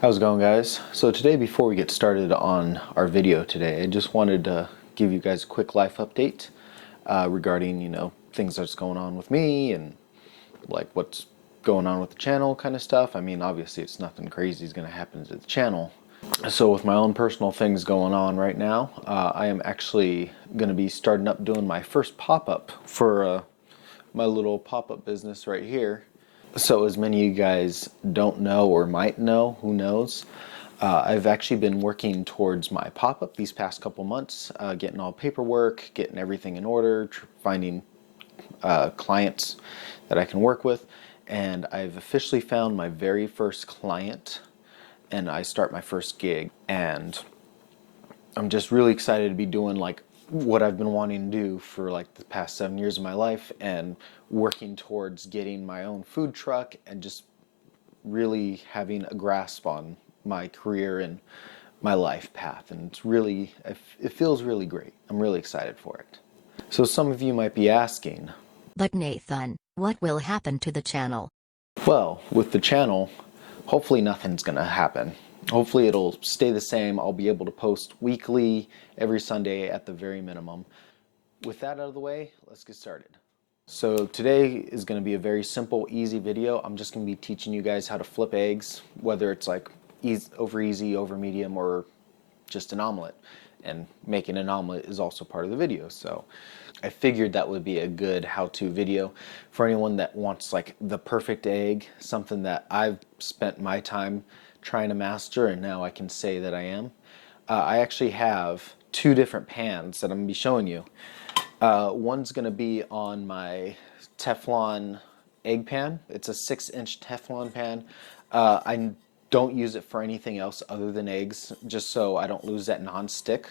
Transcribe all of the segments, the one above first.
How's it going, guys? So today, before we get started on our video today, I just wanted to give you guys a quick life update regarding, things that's going on with me and like what's going on with the channel kind of stuff. I mean, obviously it's nothing crazy is going to happen to the channel. So with my own personal things going on right now, I am actually going to be starting up doing my first pop-up for my little pop-up business right here. So as many of you guys don't know or might know, who knows, I've actually been working towards my pop-up these past couple months, getting all paperwork, getting everything in order, finding clients that I can work with, and I've officially found my very first client, and I start my first gig, and I'm just really excited to be doing like what I've been wanting to do for like the past 7 years of my life and working towards getting my own food truck and just really having a grasp on my career and my life path. And it feels really great. I'm really excited for it. So some of you might be asking, But Nathan, what will happen to the channel? well, with the channel, hopefully nothing's gonna happen. Hopefully it'll stay the same. I'll be able to post weekly, every Sunday at the very minimum. With that out of the way, let's get started. So today is going to be a very simple, easy video. I'm just going to be teaching you guys how to flip eggs, whether it's like easy, over medium, or just an omelet. And making an omelet is also part of the video. So I figured that would be a good how-to video for anyone that wants like the perfect egg, something that I've spent my time trying to master and now I can say that I am. I actually have two different pans that I'm going to be showing you. One's going to be on my Teflon egg pan. It's a 6-inch Teflon pan. I don't use it for anything else other than eggs, just so I don't lose that non-stick.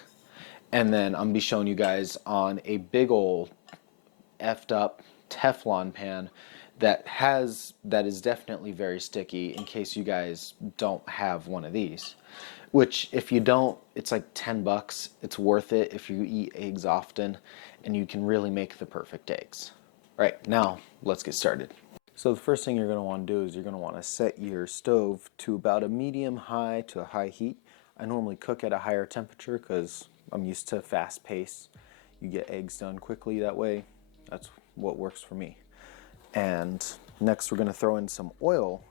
And then I'm going to be showing you guys on a big old effed up Teflon pan that is definitely very sticky, in case you guys don't have one of these. Which, if you don't, it's like $10. It's worth it if you eat eggs often, and you can really make the perfect eggs. Right, now let's get started. So the first thing you're going to want to do is you're going to want to set your stove to about a medium high to a high heat. I normally cook at a higher temperature because I'm used to fast pace. You get eggs done quickly that way. That's what works for me. And next we're going to throw in some oil.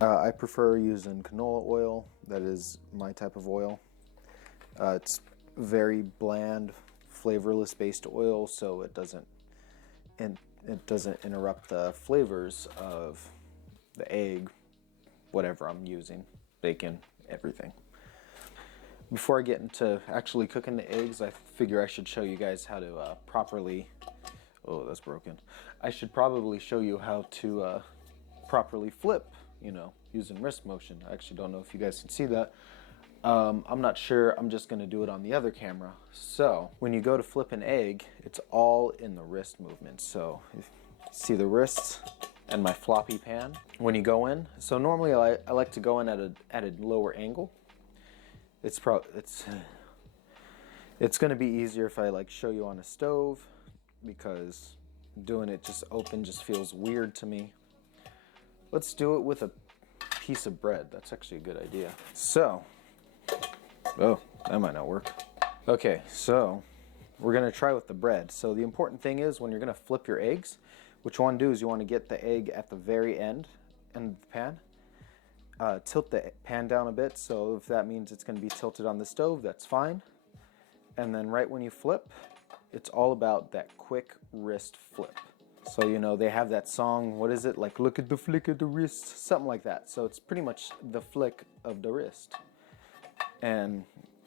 I prefer using canola oil. That is my type of oil. It's very bland, flavorless based oil, so it doesn't interrupt the flavors of the egg, whatever I'm using, bacon, everything. Before I get into actually cooking the eggs, I figure I should show you guys how to properly. Oh, that's broken. I should probably show you how to properly flip, using wrist motion. I actually don't know if you guys can see that. I'm not sure. I'm just going to do it on the other camera. So when you go to flip an egg, it's all in the wrist movement. So if you see the wrists and my floppy pan, when you go in, so normally I like to go in at a lower angle. It's going to be easier if I like show you on a stove, because doing it just open just feels weird to me. Let's do it with a piece of bread. That's actually a good idea. So, oh, that might not work. Okay, so we're gonna try with the bread. So the important thing is, when you're gonna flip your eggs, what you wanna do is you wanna get the egg at the very end of the pan. Tilt the pan down a bit, so if that means it's gonna be tilted on the stove, that's fine. And then right when you flip, it's all about that quick wrist flip. So, they have that song, what is it? Like, look at the flick of the wrist, something like that. So it's pretty much the flick of the wrist. And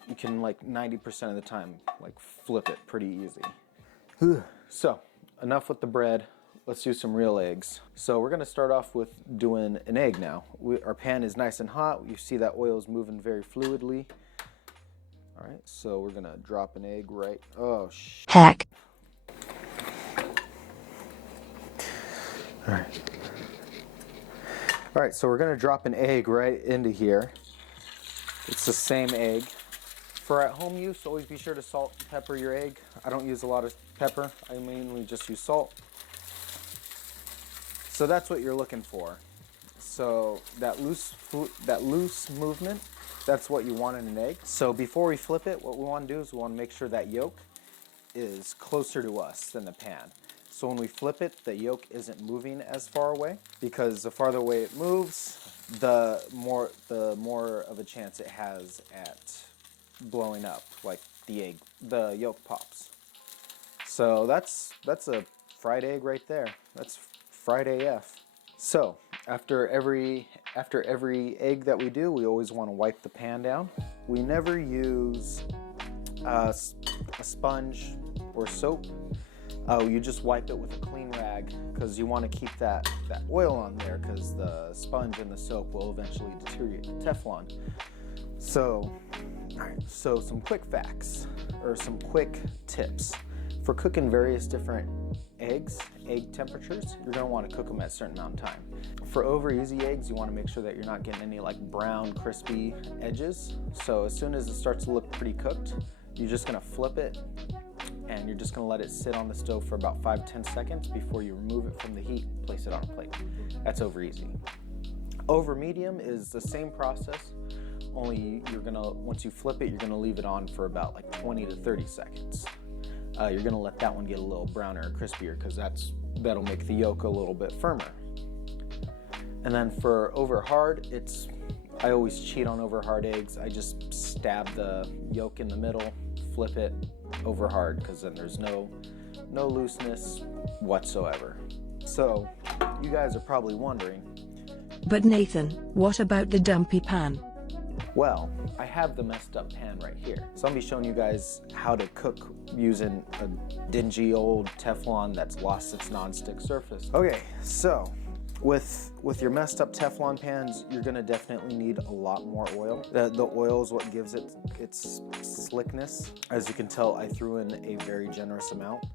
you can, like, 90% of the time, like, flip it pretty easy. So, enough with the bread. Let's do some real eggs. So we're gonna start off with doing an egg now. Our pan is nice and hot. You see that oil is moving very fluidly. All right, so we're gonna drop an egg right, Heck. All right, so we're gonna drop an egg right into here. It's the same egg. For at home use, always be sure to salt and pepper your egg. I don't use a lot of pepper. I mainly just use salt. So that's what you're looking for. So that loose movement, that's what you want in an egg. So before we flip it, what we want to do is we want to make sure that yolk is closer to us than the pan. So when we flip it, the yolk isn't moving as far away, because the farther away it moves, the more of a chance it has at blowing up, like the yolk pops. So that's a fried egg right there. That's fried AF. So after every egg that we do, we always want to wipe the pan down. We never use a sponge or soap. You just wipe it with a clean rag, because you want to keep that oil on there, because the sponge and the soap will eventually deteriorate the Teflon. So, all right, so some quick facts, or some quick tips. For cooking various different egg temperatures, you're going to want to cook them at a certain amount of time. For over easy eggs, you want to make sure that you're not getting any like brown, crispy edges. So as soon as it starts to look pretty cooked, you're just going to flip it, and you're just going to let it sit on the stove for about 5-10 seconds before you remove it from the heat, place it on a plate. That's over easy. Over medium is the same process, only once you flip it, you're going to leave it on for about like 20 to 30 seconds. You're going to let that one get a little browner or crispier, because that'll make the yolk a little bit firmer. And then for over hard, I always cheat on over hard eggs. I just stab the yolk in the middle, flip it over hard, because then there's no looseness whatsoever. So you guys are probably wondering, but Nathan, what about the dumpy pan? Well, I have the messed up pan right here. So I'm going to be showing you guys how to cook using a dingy old Teflon that's lost its non-stick surface. Okay, so with your messed up Teflon pans, you're going to definitely need a lot more oil. The oil is what gives it its slickness. As you can tell, I threw in a very generous amount.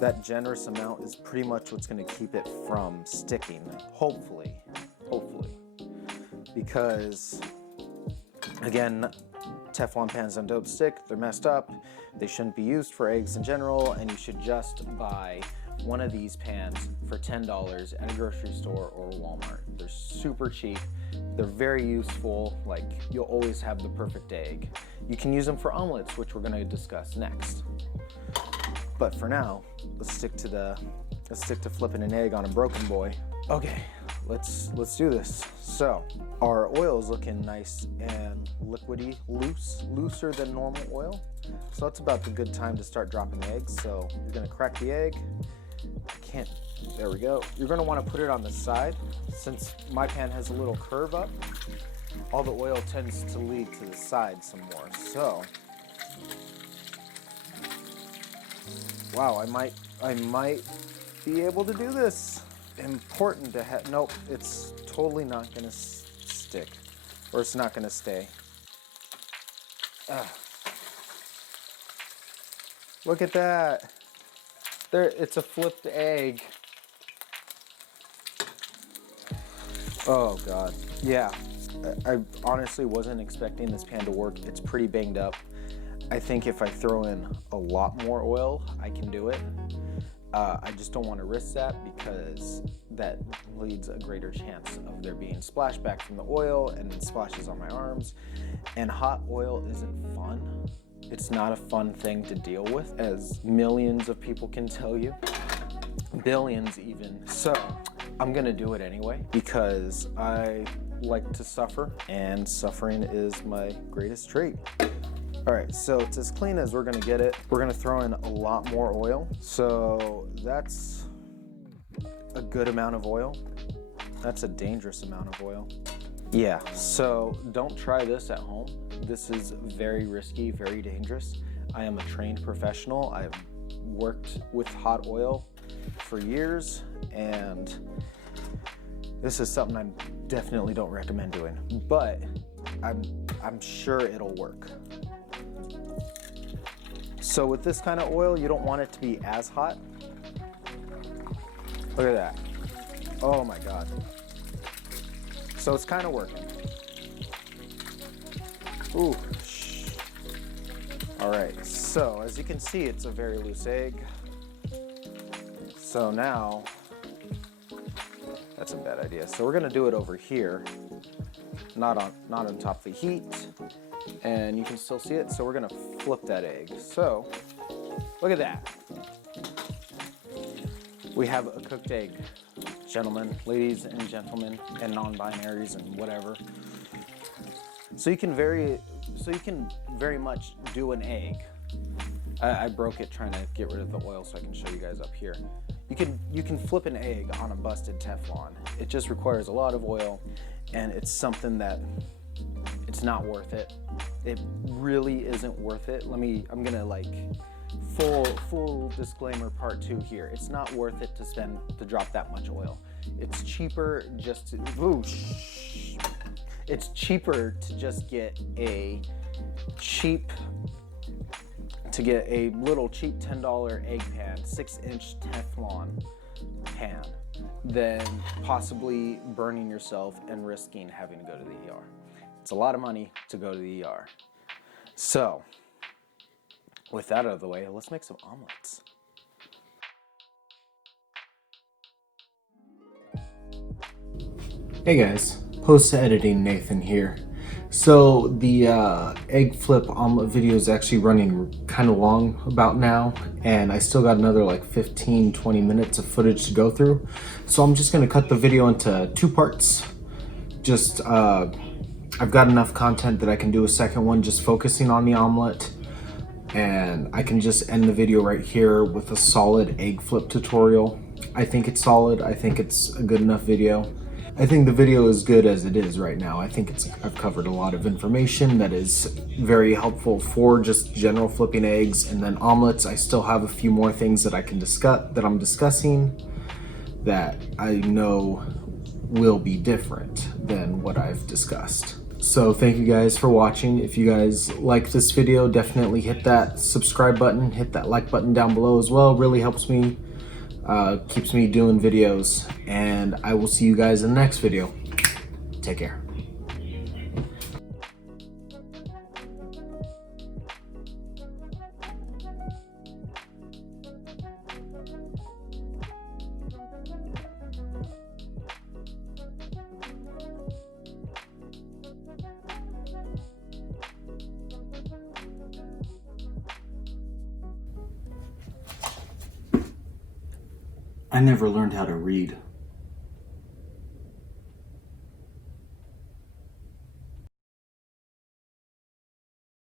That generous amount is pretty much what's going to keep it from sticking, hopefully, because again, Teflon pans don't stick, they're messed up, they shouldn't be used for eggs in general, and you should just buy one of these pans for $10 at a grocery store or Walmart. They're super cheap, they're very useful, like you'll always have the perfect egg. You can use them for omelets, which we're going to discuss next. But for now, let's stick to flipping an egg on a broken boy. Okay, let's do this. So our oil is looking nice and liquidy, looser than normal oil. So that's about the good time to start dropping eggs. So you're gonna crack the egg. There we go. You're gonna wanna put it on the side. Since my pan has a little curve up, all the oil tends to lead to the side some more. So, wow, I might be able to do this. Important to have, nope, it's totally not gonna stick, or it's not gonna stay. Look at that. There, it's a flipped egg. Oh God, yeah. I honestly wasn't expecting this pan to work. It's pretty banged up. I think if I throw in a lot more oil, I can do it. I just don't want to risk that, because that leads a greater chance of there being splashback from the oil and splashes on my arms. And hot oil isn't fun. It's not a fun thing to deal with, as millions of people can tell you. Billions even. So I'm gonna do it anyway, because I like to suffer, and suffering is my greatest trait. All right, so it's as clean as we're gonna get it. We're gonna throw in a lot more oil. So that's a good amount of oil. That's a dangerous amount of oil. Yeah, so don't try this at home. This is very risky, very dangerous. I am a trained professional. I've worked with hot oil for years, and this is something I definitely don't recommend doing, but I'm sure it'll work. So with this kind of oil, you don't want it to be as hot. Look at that. Oh my God. So it's kind of working. Ooh. All right, so as you can see, it's a very loose egg. So now, that's a bad idea. So we're gonna do it over here, not on top of the heat, and you can still see it. So we're gonna flip that egg. So look at that. We have a cooked egg, gentlemen, ladies and gentlemen, and non-binaries and whatever. So you can very much do an egg. I broke it trying to get rid of the oil so I can show you guys up here. You can flip an egg on a busted Teflon. It just requires a lot of oil, and it's something that it's not worth it. It really isn't worth it. I'm gonna like full disclaimer part 2 here. It's not worth it to drop that much oil. It's cheaper just to it's cheaper to just get a little cheap $10 egg pan, 6-inch Teflon pan, than possibly burning yourself and risking having to go to the ER. It's a lot of money to go to the ER. So, with that out of the way, let's make some omelets. Hey guys, post-editing Nathan here. So the egg flip omelet video is actually running kind of long about now, and I still got another like 15-20 minutes of footage to go through. So I'm just going to cut the video into 2 parts. Just I've got enough content that I can do a second one just focusing on the omelet, and I can just end the video right here with a solid egg flip tutorial. I think it's solid. I think it's a good enough video. I think the video is good as it is right now. I think I've covered a lot of information that is very helpful for just general flipping eggs, and then omelets. I still have a few more things that I can discuss, that I'm discussing, that I know will be different than what I've discussed. So thank you guys for watching. If you guys like this video, definitely hit that subscribe button, hit that like button down below as well. It really helps me. Keeps me doing videos, and I will see you guys in the next video. Take care. I never learned how to read.